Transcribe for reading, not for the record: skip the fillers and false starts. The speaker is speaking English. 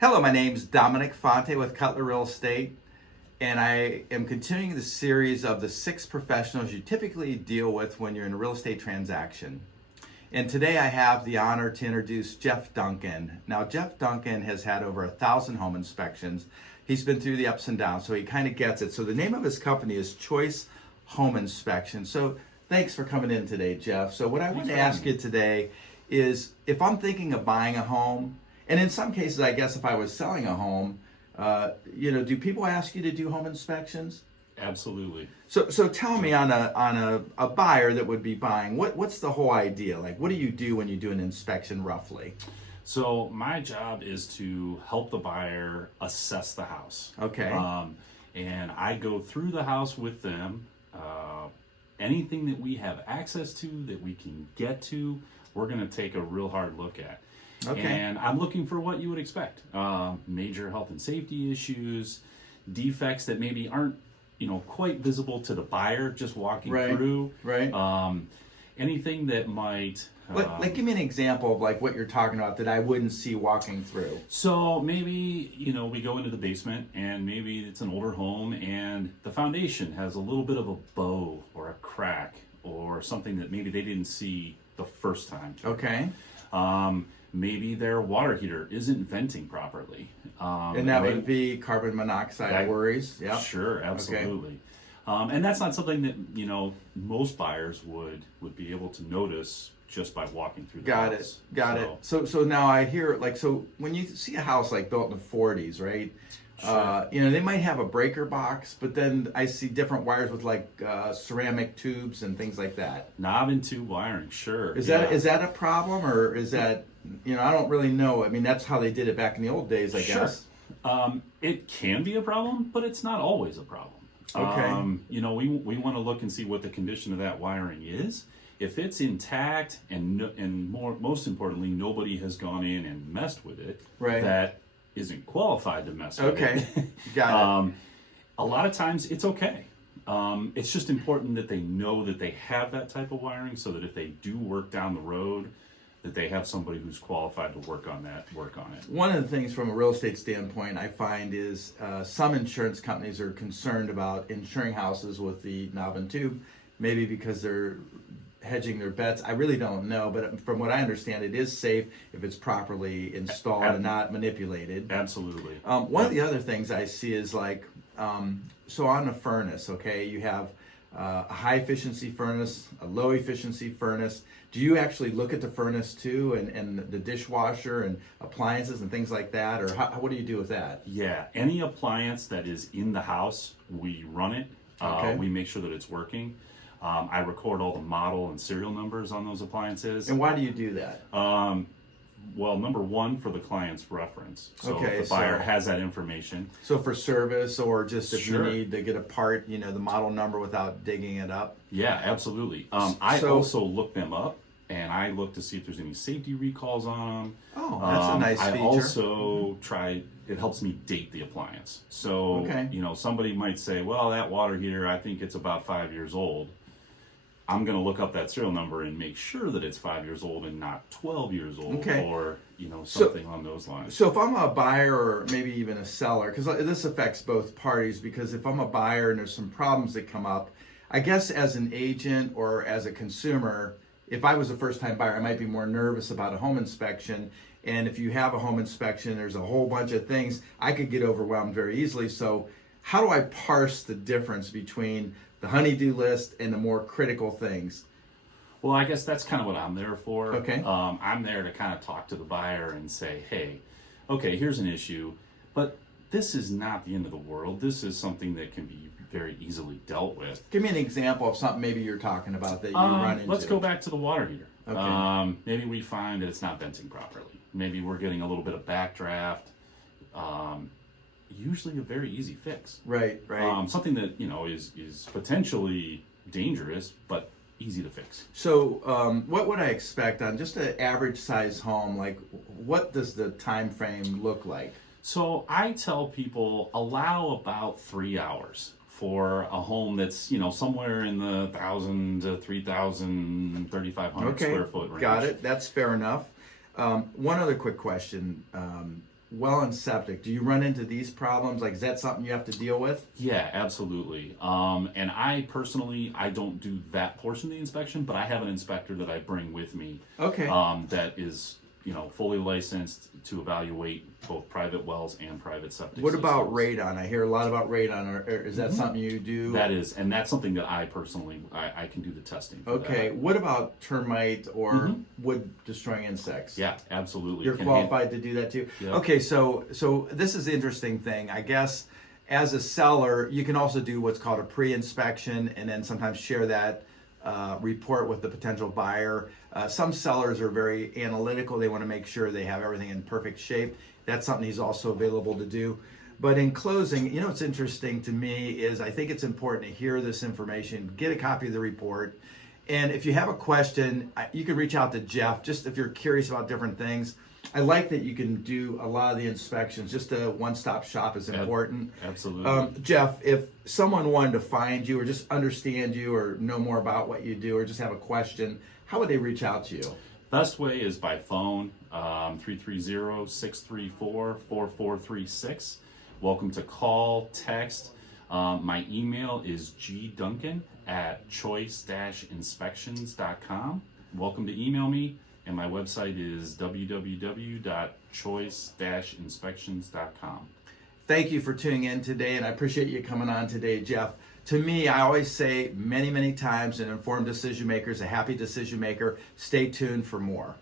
Hello, my name's Dominic Fonte with Cutler Real Estate, and I am continuing the series of the 6 professionals you typically deal with when you're in a real estate transaction. And today I have the honor to introduce Geoff Duncan. Now, Geoff Duncan has had over 1,000 home inspections. He's been through the ups and downs, so he kind of gets it. So the name of his company is Choice Home Inspection. So thanks for coming in today, Geoff. So what I want to ask you today is, if I'm thinking of buying a home, and in some cases, I guess if I was selling a home, do people ask you to do home inspections? Absolutely. So tell me, on a buyer that would be buying, what's the whole idea? Like, what do you do when you do an inspection roughly? So my job is to help the buyer assess the house. Okay. And I go through the house with them. Anything that we have access to, that we can get to, we're going to take a real hard look at. Okay. And I'm looking for what you would expect. Major health and safety issues, defects that maybe aren't, quite visible to the buyer just walking through. Right. Anything that might... Like, give me an example of like what you're talking about that I wouldn't see walking through. So maybe, we go into the basement and maybe it's an older home and the foundation has a little bit of a bow or a crack or something that maybe they didn't see the first time. Okay. Maybe their water heater isn't venting properly. And that would be carbon monoxide worries. Yeah. Sure, absolutely. Okay. And that's not something that, most buyers would be able to notice just by walking through the house. Got it. So now I hear, so when you see a house like built in the 40s, right? Sure. They might have a breaker box, but then I see different wires with ceramic tubes and things like that. Knob and tube wiring, sure. Is that a problem, or is that, I don't really know. I mean, that's how they did it back in the old days, I guess. It can be a problem, but it's not always a problem. Okay. We want to look and see what the condition of that wiring is. If it's intact and most importantly, nobody has gone in and messed with it, right, that isn't qualified to mess with it. Okay, got it. A lot of times it's okay. It's just important that they know that they have that type of wiring so that if they do work down the road, that they have somebody who's qualified to work on it. One of the things from a real estate standpoint I find is some insurance companies are concerned about insuring houses with the knob and tube, maybe because they're hedging their bets. I really don't know, but from what I understand, it is safe if it's properly installed and not manipulated. Absolutely. One of the other things I see is so on a furnace, okay, you have a high efficiency furnace, a low efficiency furnace. Do you actually look at the furnace too, and the dishwasher and appliances and things like that, or what do you do with that? Yeah, any appliance that is in the house, we run it. Okay. We make sure that it's working. I record all the model and serial numbers on those appliances. And why do you do that? Well, number one, for the client's reference. So okay, if the buyer has that information. So for service, or just if Sure. you need to get a part, the model number without digging it up? Yeah, absolutely. I also look them up, and I look to see if there's any safety recalls on them. Oh, that's a nice feature. I also try, it helps me date the appliance. So, somebody might say, well, that water heater, I think it's about 5 years old. I'm going to look up that serial number and make sure that it's 5 years old and not 12 years old, or something on those lines. So if I'm a buyer or maybe even a seller, because this affects both parties, because if I'm a buyer and there's some problems that come up, I guess as an agent or as a consumer, if I was a first-time buyer, I might be more nervous about a home inspection. And if you have a home inspection, there's a whole bunch of things, I could get overwhelmed very easily. So how do I parse the difference between the honey-do list and the more critical things? Well, I guess that's kind of what I'm there for. Okay. I'm there to kind of talk to the buyer and say, hey, okay, here's an issue, but this is not the end of the world. This is something that can be very easily dealt with. Give me an example of something maybe you're talking about that you run into. Let's go back to the water heater. Okay. Maybe we find that it's not venting properly. Maybe we're getting a little bit of backdraft. Usually a very easy fix. Right. Something that, is potentially dangerous, but easy to fix. So what would I expect on just an average size home? Like, what does the time frame look like? So I tell people allow about 3 hours for a home that's, somewhere in the 1,000 to 3,000, 3,500 square foot range. Got it. That's fair enough. One other quick question. well and septic, do you run into these problems? Like, is that something you have to deal with? Yeah, absolutely. And I personally, I don't do that portion of the inspection, but I have an inspector that I bring with me. Okay. That is, fully licensed to evaluate both private wells and private septic What systems. about radon? I hear a lot about radon. Or is that something you do? That is, and that's something that I personally, I can do the testing for. Okay. That. What about termite or wood destroying insects? Yeah, absolutely. You're qualified to do that too? Yeah. Okay, so this is the interesting thing. I guess as a seller, you can also do what's called a pre-inspection and then sometimes share that report with the potential buyer. Some sellers are very analytical. They want to make sure they have everything in perfect shape. That's something he's also available to do. But in closing, what's interesting to me is I think it's important to hear this information, get a copy of the report. And if you have a question, you can reach out to Geoff, just if you're curious about different things. I like that you can do a lot of the inspections. Just a one-stop shop is important. Absolutely. Geoff, if someone wanted to find you or just understand you or know more about what you do or just have a question, how would they reach out to you? Best way is by phone, 330-634-4436. Welcome to call, text. My email is gduncan@choice-inspections.com. Welcome to email me. And my website is www.choice-inspections.com. Thank you for tuning in today, and I appreciate you coming on today, Geoff. To me, I always say many, many times, an informed decision maker is a happy decision maker. Stay tuned for more.